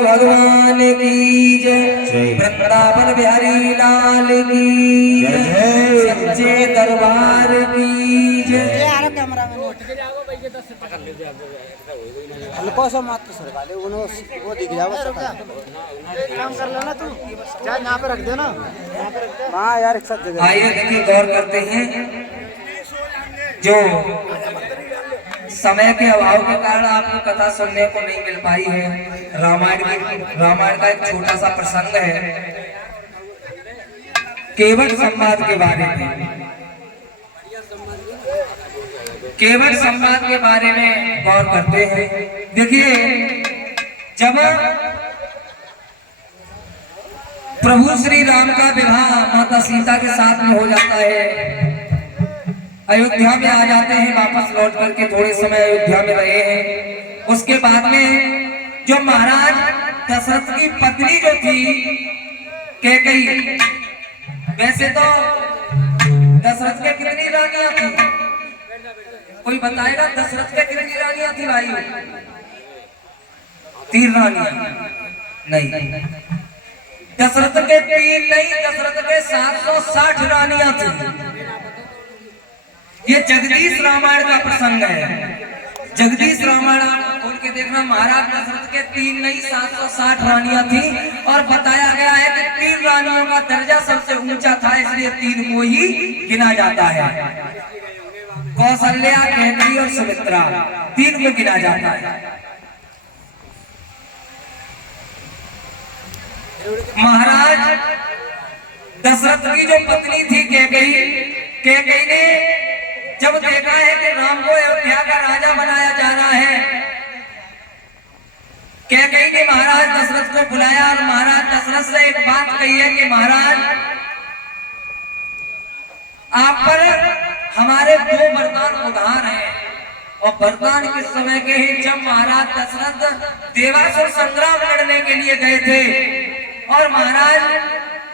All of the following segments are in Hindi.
भगवान की जय। वृंदावन बिहारी लाल की जय। सच्चे दरबार की जय। हल्का सा मात्र सरका ले वो दिख जाओ काम कर लेना तू चाहे यहाँ पे रख देना हाँ यार एक साथ जगह। आइए देखिए गौर करते हैं जो समय के अभाव के कारण आपको कथा सुनने को नहीं मिल पाई है। रामायण का एक छोटा सा प्रसंग है केवट संवाद के बारे में। केवट संवाद के बारे में गौर करते हैं। देखिए जब प्रभु श्री राम का विवाह माता सीता के साथ में हो जाता है, अयोध्या में आ जाते हैं, वापस लौट करके थोड़े समय अयोध्या में रहे हैं। उसके बाद में जो महाराज दशरथ की पत्नी जो थी कैकेयी, वैसे तो दशरथ के कितनी रानियां थी कोई बताएगा? दशरथ के कितनी रानियां थी भाई? 3 रानियां नहीं, दशरथ के 3 नहीं, दशरथ के 760 रानियां थी। ये जगदीश रामायण का प्रसंग है। जगदीश रामायण खोल के देखना, महाराज दशरथ के 3 नहीं 760 रानियां थी। और बताया गया है कि 3 रानियों का दर्जा सबसे ऊंचा था, इसलिए 3 को ही गिना जाता है। कौशल्या, कैकेयी और सुमित्रा 3 को गिना जाता है। महाराज दशरथ की जो पत्नी थी कैकेयी ने जब देखा है कि राम को अयोध्या का राजा बनाया जा रहा है, कैकेयी ने महाराज दशरथ को बुलाया और महाराज दशरथ से एक बात कही है कि महाराज आप पर हमारे 2 वरदान उधार हैं। और वरदान किस समय के हैं? जब महाराज दशरथ देवासुर संग्राम लड़ने के लिए गए थे और महाराज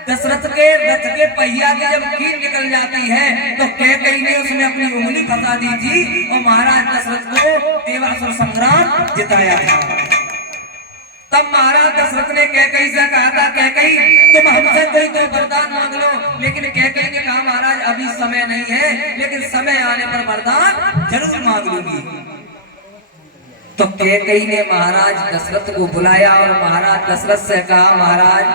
दशरथ के रथ के पहिया की जब कील निकल जाती है तो कैकेयी ने उसमें अपनी उंगली फंसा दी थी और महाराज दशरथ को देवासुर संग्राम जिताया था। तब महाराज दशरथ ने कैकेयी से कहा था, कैकेयी तुम हमसे कोई तो वरदान मांग लो। लेकिन कैकेयी ने कहा, महाराज अभी समय नहीं है, लेकिन समय आने पर वरदान जरूर मांग लूंगी। तो कैकेयी ने महाराज दशरथ को बुलाया और महाराज दशरथ से कहा, महाराज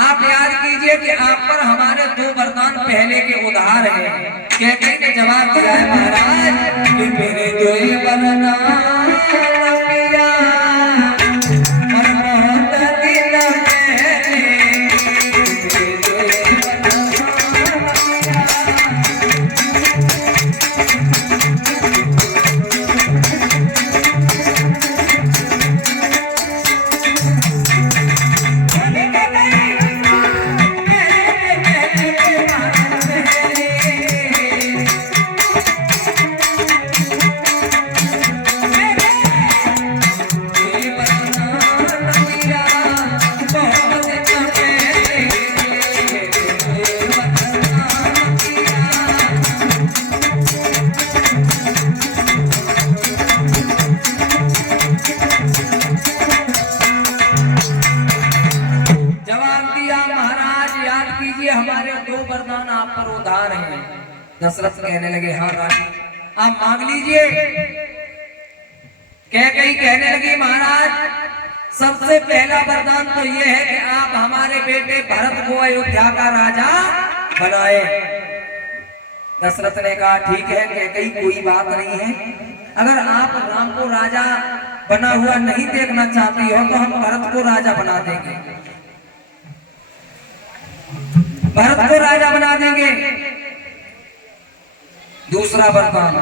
आप याद कीजिए कि आप पर हमारे 2 वरदान पहले के उधार हैं। कैकेयी ने जवाब दिया है, महाराज कि मेरे 2 वरदान दशरथ कहने लगे, हाँ रानी आप मांग लीजिए। कैकेयी कहने लगी, महाराज सबसे पहला वरदान तो यह है कि आप हमारे बेटे भरत को अयोध्या का राजा बनाए। दशरथ ने कहा, ठीक है कैकेयी कोई बात नहीं है, अगर आप राम को राजा बना हुआ नहीं देखना चाहती हो तो हम भरत को राजा बना देंगे, भरत को राजा बना देंगे। दूसरा वरदान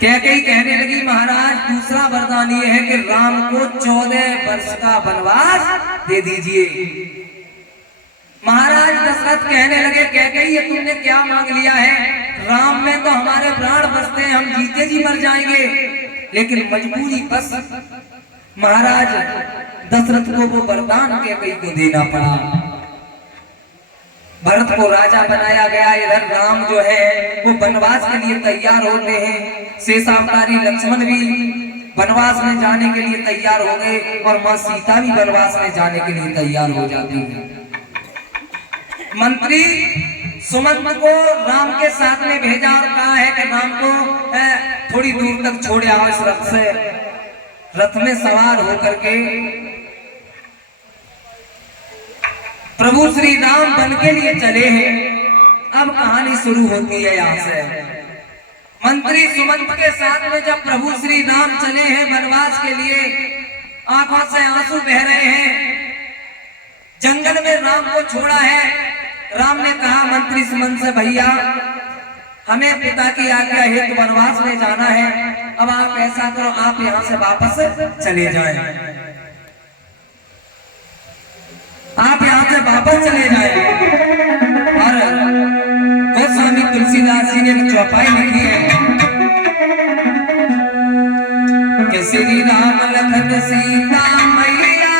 कैकेयी कहने लगी, महाराज दूसरा वरदान ये है कि राम को 14 वर्ष का वनवास दे दीजिए। महाराज दशरथ कहने लगे, कैकेयी ये तुमने क्या मांग लिया है? राम में तो हमारे प्राण बसते हैं, हम जीते जी मर जाएंगे, लेकिन मजबूरी बस महाराज दशरथ को वो वरदान कैकेयी को देना पड़ा। भरत को राजा बनाया गया। इधर राम जो है वो वनवास के लिए तैयार होते हैं। शेषावतारी लक्ष्मण भी वनवास में जाने के लिए तैयार हो गए और माँ सीता भी वनवास में जाने के लिए तैयार हो जाती है। मंत्री सुमंत को राम के साथ में भेजा और कहा है कि राम को थोड़ी दूर तक छोड़े आओ इस रथ से। रथ में सवार होकर के प्रभु श्री राम वन के लिए चले हैं। अब कहानी शुरू होती है यहाँ से। मंत्री सुमंत के साथ में जब प्रभु श्री राम चले हैं वनवास के लिए, आंखों से आंसू बह रहे हैं। जंगल में राम को छोड़ा है। राम ने कहा मंत्री सुमंत से, भैया हमें पिता की आज्ञा हेतु वनवास में जाना है। अब आप ऐसा करो, आप यहाँ से वापस चले जाएं। आप यहाँ से वापस चले जाएं। और गोस्वामी तुलसीदास जी ने एक चौपाई लिखी है कि श्री राम लखन सीता मैया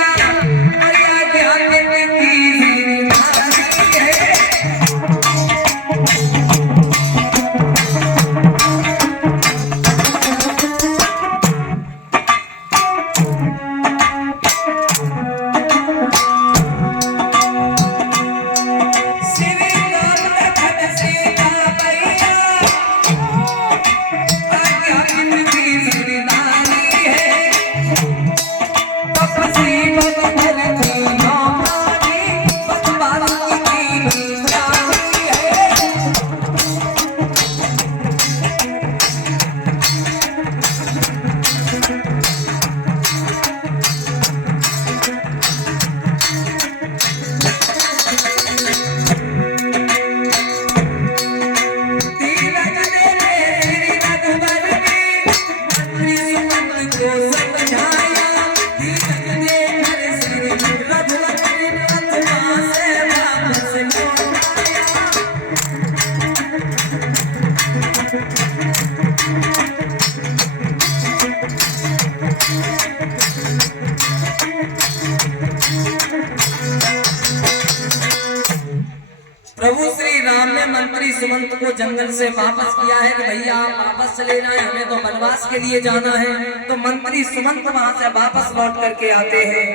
प्रभु श्री राम ने मंत्री सुमंत को जंगल से वापस किया है कि भैया आप वापस चले जाएं, हमें तो वनवास के लिए जाना है। तो मंत्री सुमंत वहां से वापस लौट करके आते हैं।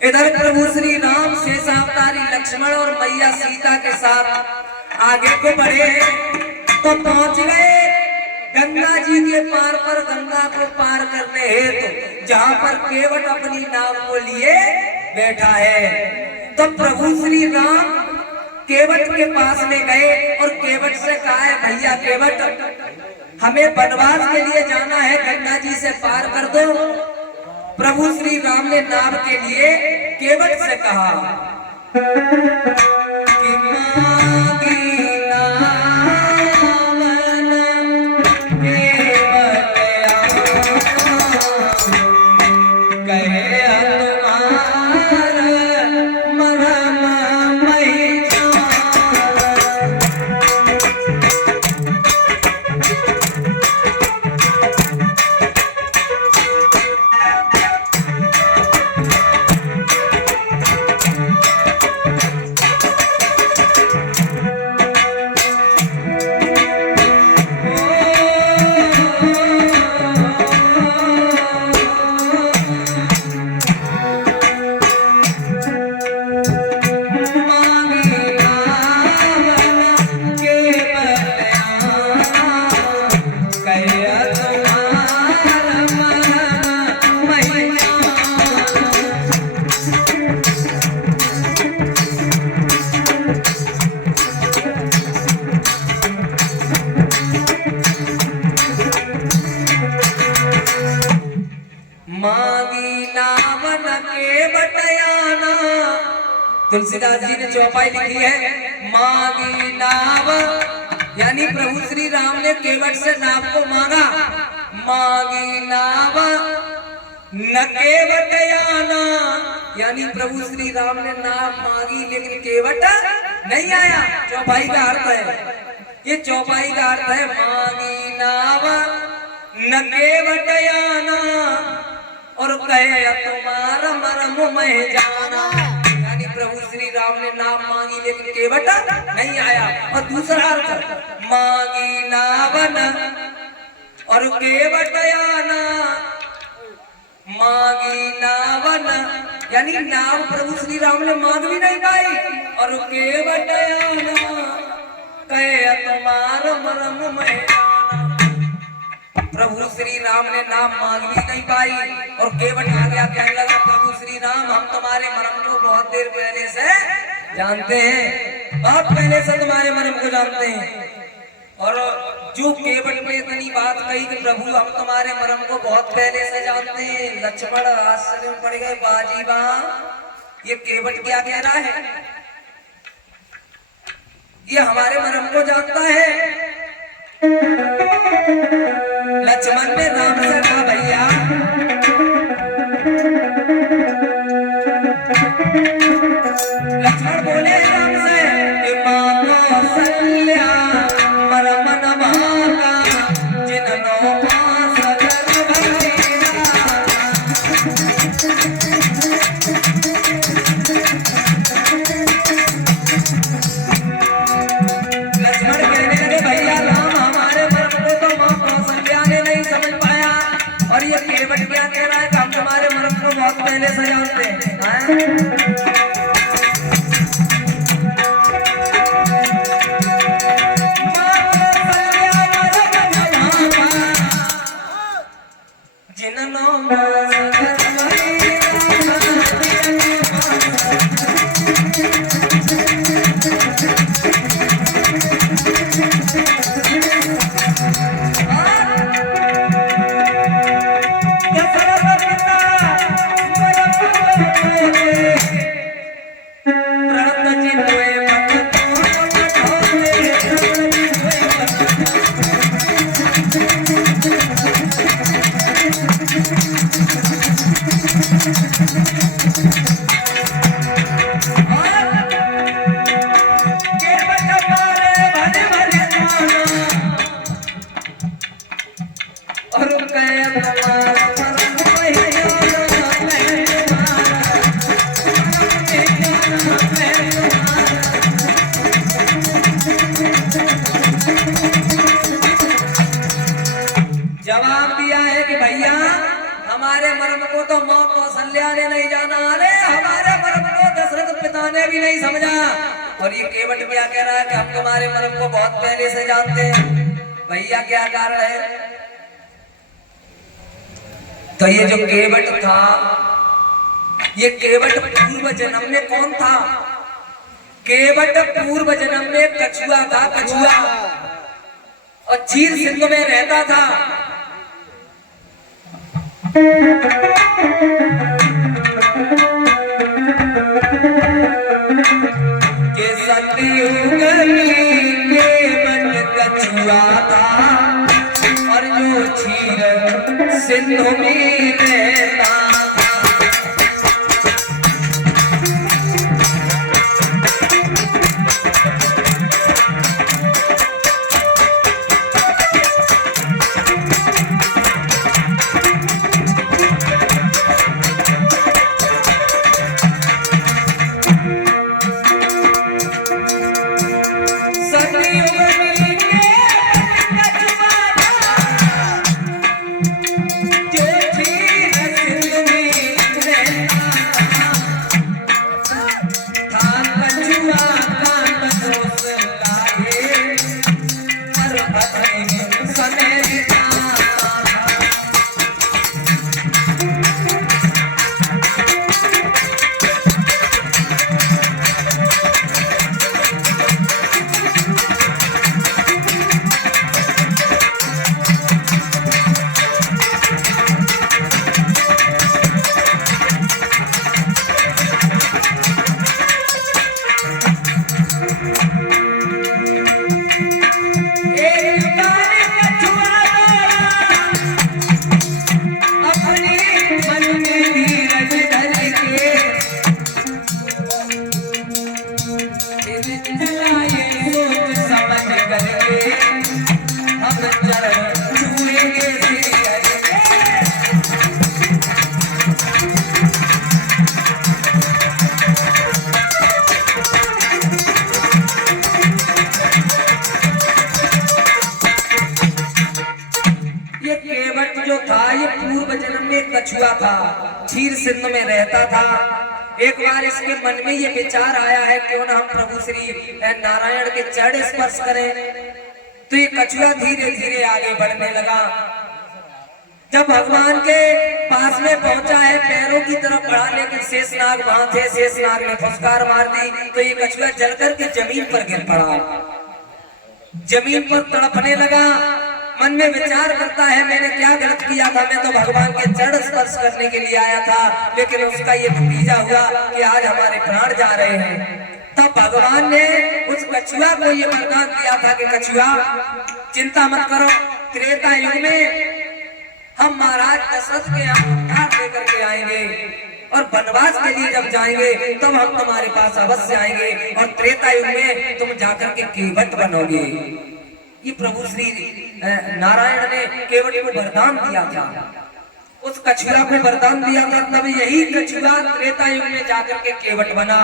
इधर प्रभु श्री राम शेषावतारी लक्ष्मण और मैया सीता के साथ आगे को बढ़े हैं। तो पहुंच गए गंगा जी के पार पर, गंगा को पार करने हेतु जहां पर केवट अपनी नाव को लिए बैठा है। तो प्रभु श्री राम केवट के पास में गए और केवट से कहा है, भैया केवट हमें वनवास के लिए जाना है, गंगा जी से पार कर दो। प्रभु श्री राम ने नाव के लिए केवट से कहा कि मांगी तुलसीदास जी ने चौपाई लिखी है, मांगी नाव, यानी प्रभु श्री राम ने केवट से नाव को मांगा। मांगी नाव न केवट आना, यानी प्रभु श्री राम ने नाव मांगी लेकिन केवट नहीं आया। चौपाई का अर्थ है, ये चौपाई का अर्थ है, मांगी नाव न केवट आना और कहे तुम्हारा मरम में जाना। प्रभु श्री राम ने नाम मांगी लेकिन केवट नहीं आया। और दूसरा अर्थ, मांगी नावन और केवट आना मांगी नावन, यानी नाव प्रभु श्री राम ने मांग भी नहीं पाई। और केवट आना कहे तुम्हार मरम में, प्रभु श्री राम ने नाम मांग भी नहीं पाई और केवट आ गया, कहने लगा प्रभु श्री राम हम तुम्हारे मरम को बहुत देर पहले से जानते हैं, बहुत पहले से तुम्हारे मरम को जानते हैं। और जो केवट ने इतनी बात कही कि प्रभु हम तुम्हारे मरम को बहुत पहले से जानते हैं, लक्ष्मण आश्चर्य में पड़ गए, बाजी बा ये केवट क्या कह रहा है, ये हमारे मरम को जानता है। लक्ष्मण ने राम से कहा भैया लक्ष्मण बोले राम से कि मां कौशल्या मरम न भागा जिन्नो पास अगर भैया। लक्ष्मण कहने लगे भैया राम हमारे मरम को तो मां कौशल्या ने नहीं समझ पाया, और ये केवट क्या कह रहा है कि हम तुम्हारे मरम को बहुत पहले से जानते हैं। जवाब दिया है कि भैया हमारे मर्म को तो मां कौशल्या ने नहीं जाना, अरे हमारे मर्म को दशरथ पिता ने भी नहीं समझा। और ये केवट क्या कह रहा है कि हम तुम्हारे मर्म को बहुत पहले से जानते हैं। भैया क्या कारण है? तो ये जो केवट था, ये केवट पूर्व जन्म में कौन था? केवट पूर्व जन्म में कछुआ था, कछुआ, और चीर सिंह में रहता था। के सतयुग केवट कछुआ था, और जो चीर सिंह में रहता था। क्षीर सिंधु में रहता था। एक बार इसके मन में ये विचार आया है क्यों ना हम प्रभु श्री नारायण के चरण स्पर्श करें। तो ये कछुआ धीरे धीरे आगे बढ़ने लगा। जब भगवान के पास में पहुंचा है, पैरों की तरफ बढ़ा, लेकिन शेषनाग वहां थे। शेषनाग ने फुसकार मार दी तो ये कछुआ जलकर के जमीन पर गिर पड़ा। जमीन पर तड़पने लगा। मन में विचार करता है मैंने क्या गलत किया था, मैं तो भगवान के चरण स्पर्श करने के लिए आया था, लेकिन उसका ये नतीजा हुआ कि आज हमारे प्राण जा रहे हैं। तब भगवान ने उस कछुआ को ये वरदान दिया था कि कछुआ चिंता मत करो, त्रेता युग में हम महाराज दशरथ के यहाँ उद्धार लेकर के आएंगे और वनवास के लिए जब जाएंगे तब हम तुम्हारे पास अवश्य आएंगे और त्रेता युग में तुम जाकर के केवट बनोगे। ये प्रभु श्री नारायण ने केवट को वरदान दिया था, उस कछुआ को वरदान दिया था। तब यही कछुआ त्रेता युग में जाकर के केवट बना।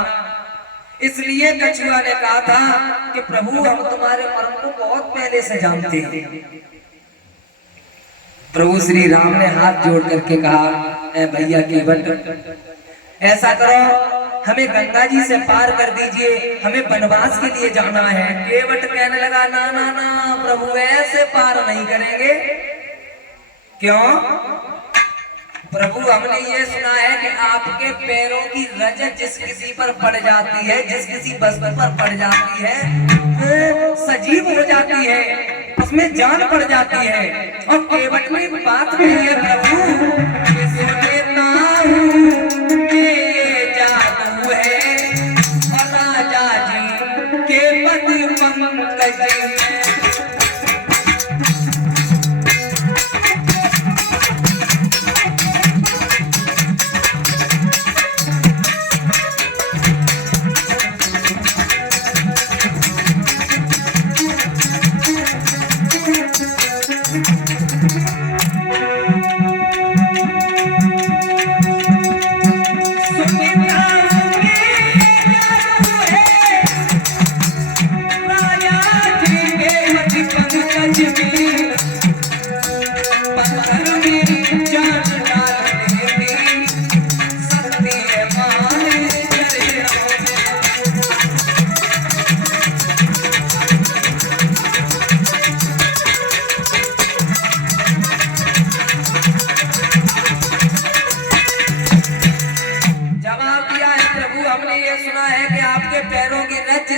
इसलिए कछुआ ने कहा था कि प्रभु हम तुम्हारे मर्म को बहुत पहले से जानते हैं। प्रभु श्री राम ने हाथ जोड़ करके कहा भैया केवट ऐसा करो, हमें गंगा जी से पार कर दीजिए, हमें वनवास के लिए जाना है। केवट कहने लगा ना ना ना प्रभु ऐसे पार नहीं करेंगे। क्यों? प्रभु हमने ये सुना है कि आपके पैरों की रजत जिस किसी पर पड़ जाती है, जिस किसी वस्तु पर पड़ जाती है, वो सजीव हो जाती है, उसमें जान पड़ जाती है। और केवट में बात नहीं है प्रभु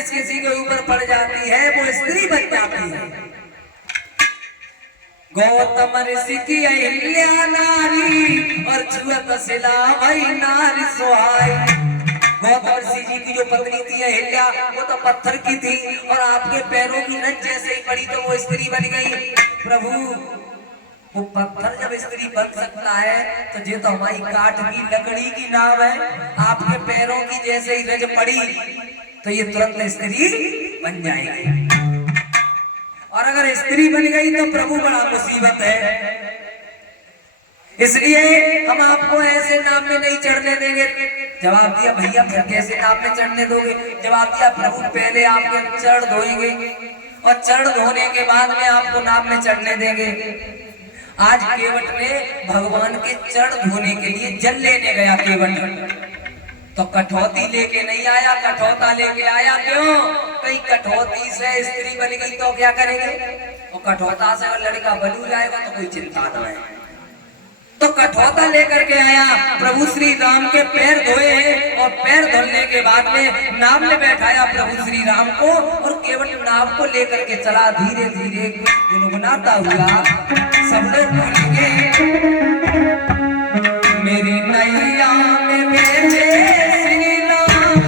किसी के ऊपर पड़ जाती है वो स्त्री बन जाती है। गौतम ऋषि की अहिल्या नारी और छुअत शिला भई नारी सुहाई। गौतम ऋषि जी की जो पत्नी थी अहिल्या, वो तो पत्थर की थी और आपके पैरों की नस जैसे ही पड़ी तो वो स्त्री बन गई। प्रभु वो पत्थर जब स्त्री बन सकता है तो ये तो हमारी काठ की लकड़ी की नाव है। आपके पैरों की जैसे ही रज पड़ी तो ये तुरंत स्त्री बन जाएगी। और अगर स्त्री बन गई तो प्रभु बड़ा मुसीबत है। इसलिए हम आपको ऐसे नाव में नहीं चढ़ने देंगे। जवाब दिया भैया फिर कैसे नाव में चढ़ने दोगे? जवाब दिया प्रभु पहले आपके चरण धोएंगे और चरण धोने के बाद में आपको नाव में चढ़ने देंगे। आज केवट ने भगवान के चरण धोने के लिए जल लेने गया केवट, तो कठौती लेके नहीं आया, कठौता लेके आया। क्यों? कहीं कठौती से स्त्री बन गई तो क्या करेंगे? और कठौता से अगर लड़का बन जाएगा तो कोई चिंता ना है। तो कठौता लेकर के आया, प्रभु श्री राम के पैर धोए हैं और पैर धोने के बाद में नाव में बैठाया प्रभु श्री राम को और केवट नाव को लेकर के चला धीरे धीरे गुनगुनाता हुआ। सब लोग बोलेंगे मेरी नैया में मेरे श्री राम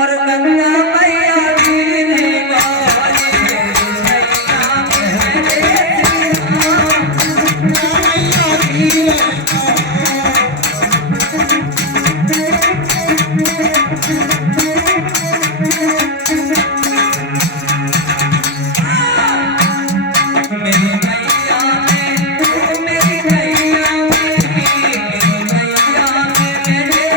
और गंगा मैया गिरने वाली। मेरी नैया में मेरे श्री राम मेरी नैया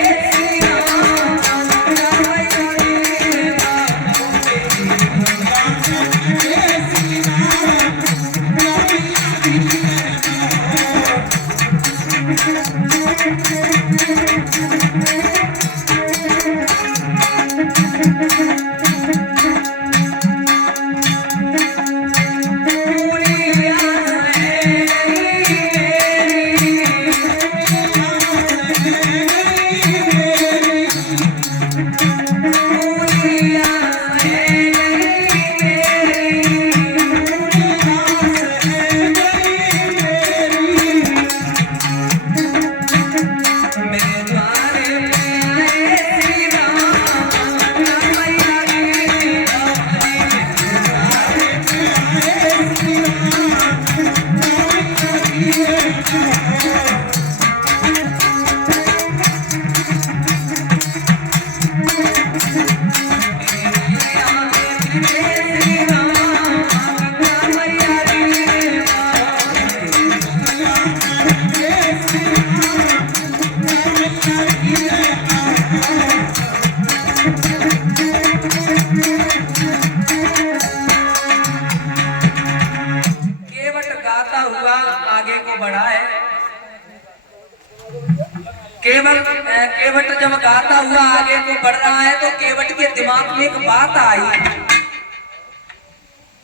केवट जब गाता हुआ आगे को बढ़ रहा है तो केवट के दिमाग में एक बात आई।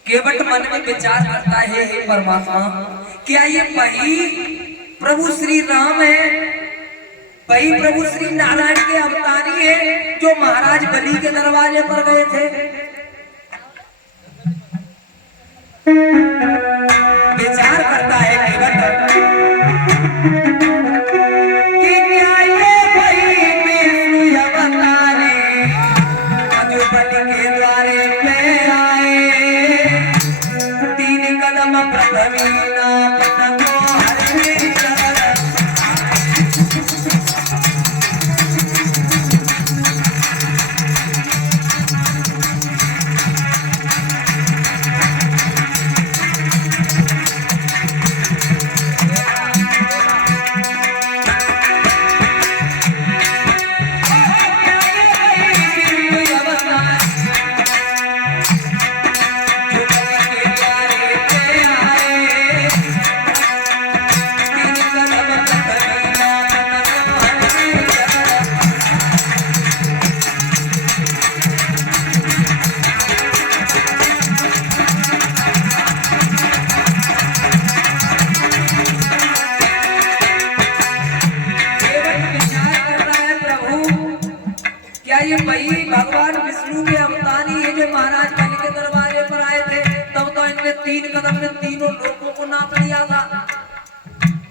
केवट मन में विचार करता है, हे परमात्मा, क्या ये वही प्रभु श्री राम है, वही प्रभु श्री नारायण के अवतारी है जो महाराज बलि के दरवाजे पर गए थे? विचार करता है केवट भगवान विष्णु के अवतारी है जो महाराज बलि के दरबारे पर आए थे? तब तो इनने 3 कदम में तीनों लोगों को नाप लिया था।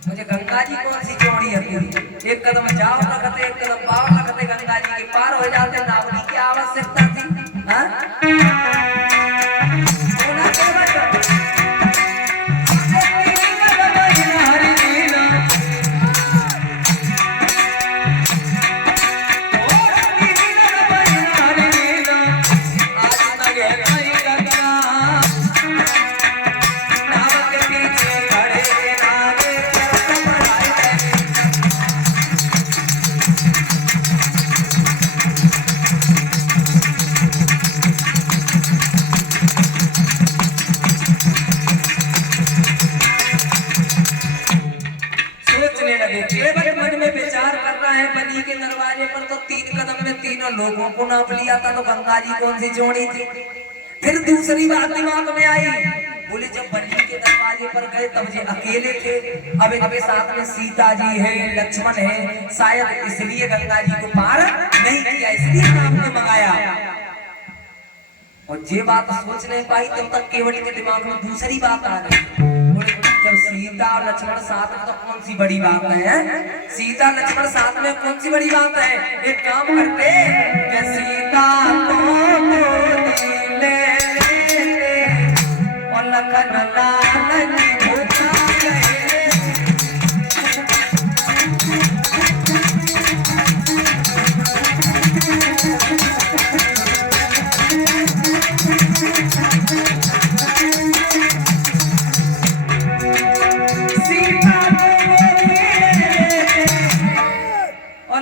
मुझे गंगा जी कौन सी चौड़ी है? एक कदम जाओ रखते, एक कदम पाओ रखते, गंगा जी के पार हो जाते। नावनी की आवश्यकता थी? हाँ? बलि के दरवाजे पर तो 3 कदम में तीनों लोगों को नाप लिया था, तो गंगा जी कौन सी जोड़ी थी? फिर दूसरी बात दिमाग में आई, बोले जब बलि के दरवाजे पर गए तब ये अकेले थे, अब इनके साथ में सीता जी है, लक्ष्मण है, शायद इसलिए गंगा जी को पार नहीं किया, इसलिए नाम ने मंगाया। और ये बात सोच नहीं पाई तब तक केवट के दिमाग में दूसरी बात आ गई। जब सीता और लक्ष्मण साथ में तो कौन सी बड़ी बात है? सीता लक्ष्मण साथ में कौन सी बड़ी बात है? एक काम करते कि सीता को ले और लखन लाल की भूखा गए।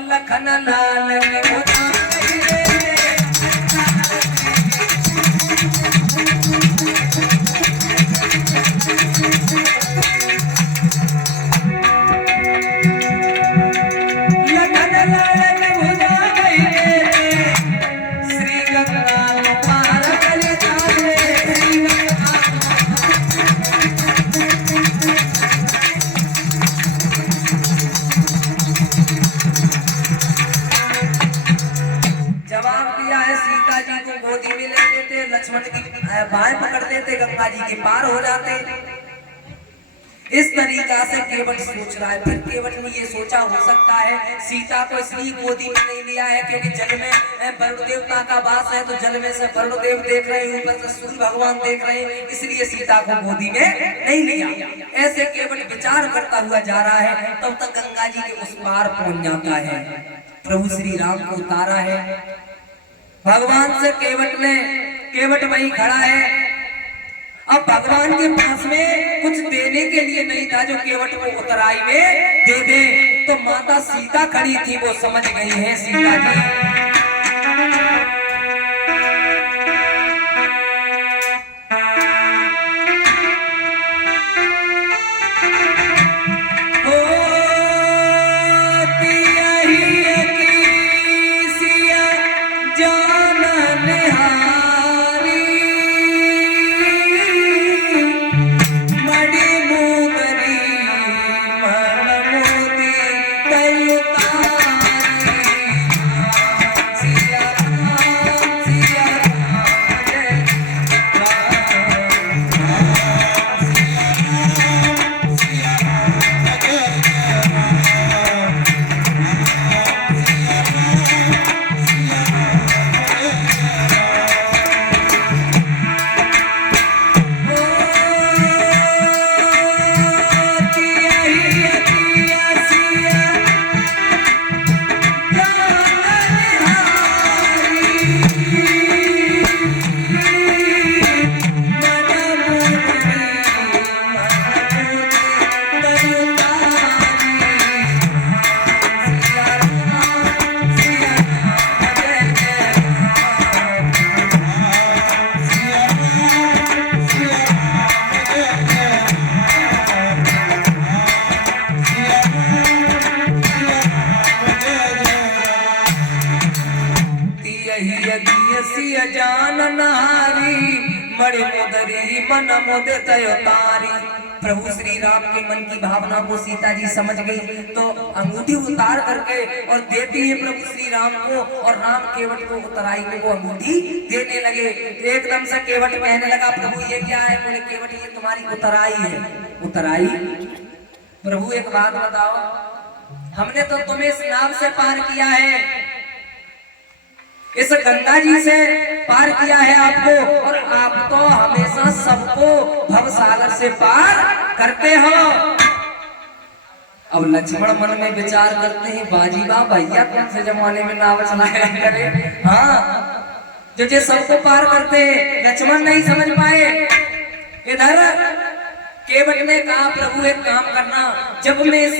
लखन लाल लक्ष्मण की बाहें पकड़ लेते, गंगा जी के पार हो जाते। इस तरीका से केवट सोच रहा है। फिर केवट ने ये सोचा, हो सकता है सीता को इसलिए गोदी में नहीं लिया है क्योंकि जल में वरुण देवता का वास है, तो जल में से वरुण देव देख रहे हैं, ऊपर से सूर्य भगवान देख रहे हैं, इसलिए सीता को गोदी में नहीं लिया। ऐसे केवट विचार करता हुआ जा रहा है, तब तक गंगा जी के उस पार पहुंच जाता है। प्रभु श्री राम को उतारा है भगवान से। केवट वहीं खड़ा है। अब भगवान के पास में कुछ देने के लिए नहीं था जो केवट को उतराई में दे दे। तो माता सीता खड़ी थी, वो समझ गई है सीता जी। प्रभु श्री राम के मन की भावना को सीता जी समझ गई, तो अंगूठी उतार करके और देती है प्रभु श्री राम को, और राम केवट को उतराई में वो अंगूठी देने लगे। तो एकदम से केवट कहने लगा, प्रभु ये क्या है? बोले केवट ये तुम्हारी उतराई है। उतराई? प्रभु एक बात बताओ, हमने तो तुम्हें इस नाव से पार किया है, इस गंगा जी से पार किया है आपको, और आप तो हमेशा सबको भव सागर से पार करते हो। अब लक्ष्मण मन में विचार करते हैं, बाजीबा भैया कौन से जमाने में नाव चलाया करे? हाँ, जो सबको पार करते हैं, लक्ष्मण नहीं समझ पाए। इधर केवट ने कहा, प्रभु एक काम करना, जब मैं इस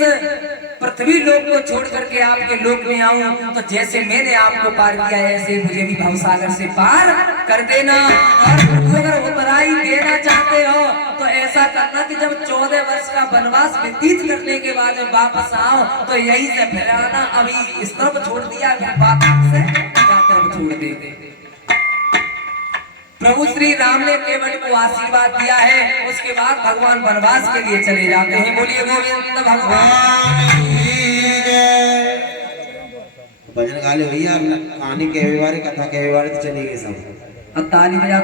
पृथ्वी लोक को छोड़ करके आपके लोक में आऊं, तो जैसे मैंने आपको पार किया है ऐसे मुझे भी भवसागर से पार कर देना। और प्रभु अगर उतराई देना चाहते हो तो ऐसा करना कि जब 14 वर्ष का वनवास व्यतीत करने के बाद वापस आओ तो यही से फिर आना। अभी इस तरफ छोड़ दिया, फिर बात से जाकर छोड़ दे। प्रभु श्री राम ने केवट को आशीर्वाद दिया है, उसके बाद भगवान वनवास के लिए चले जाते हैं। बोलिए गोविंद भगवान। भजन गाले भैया, कहानी के व्यवहार, कथा के व्यवहार चलेगी सब। अब ताली बजा।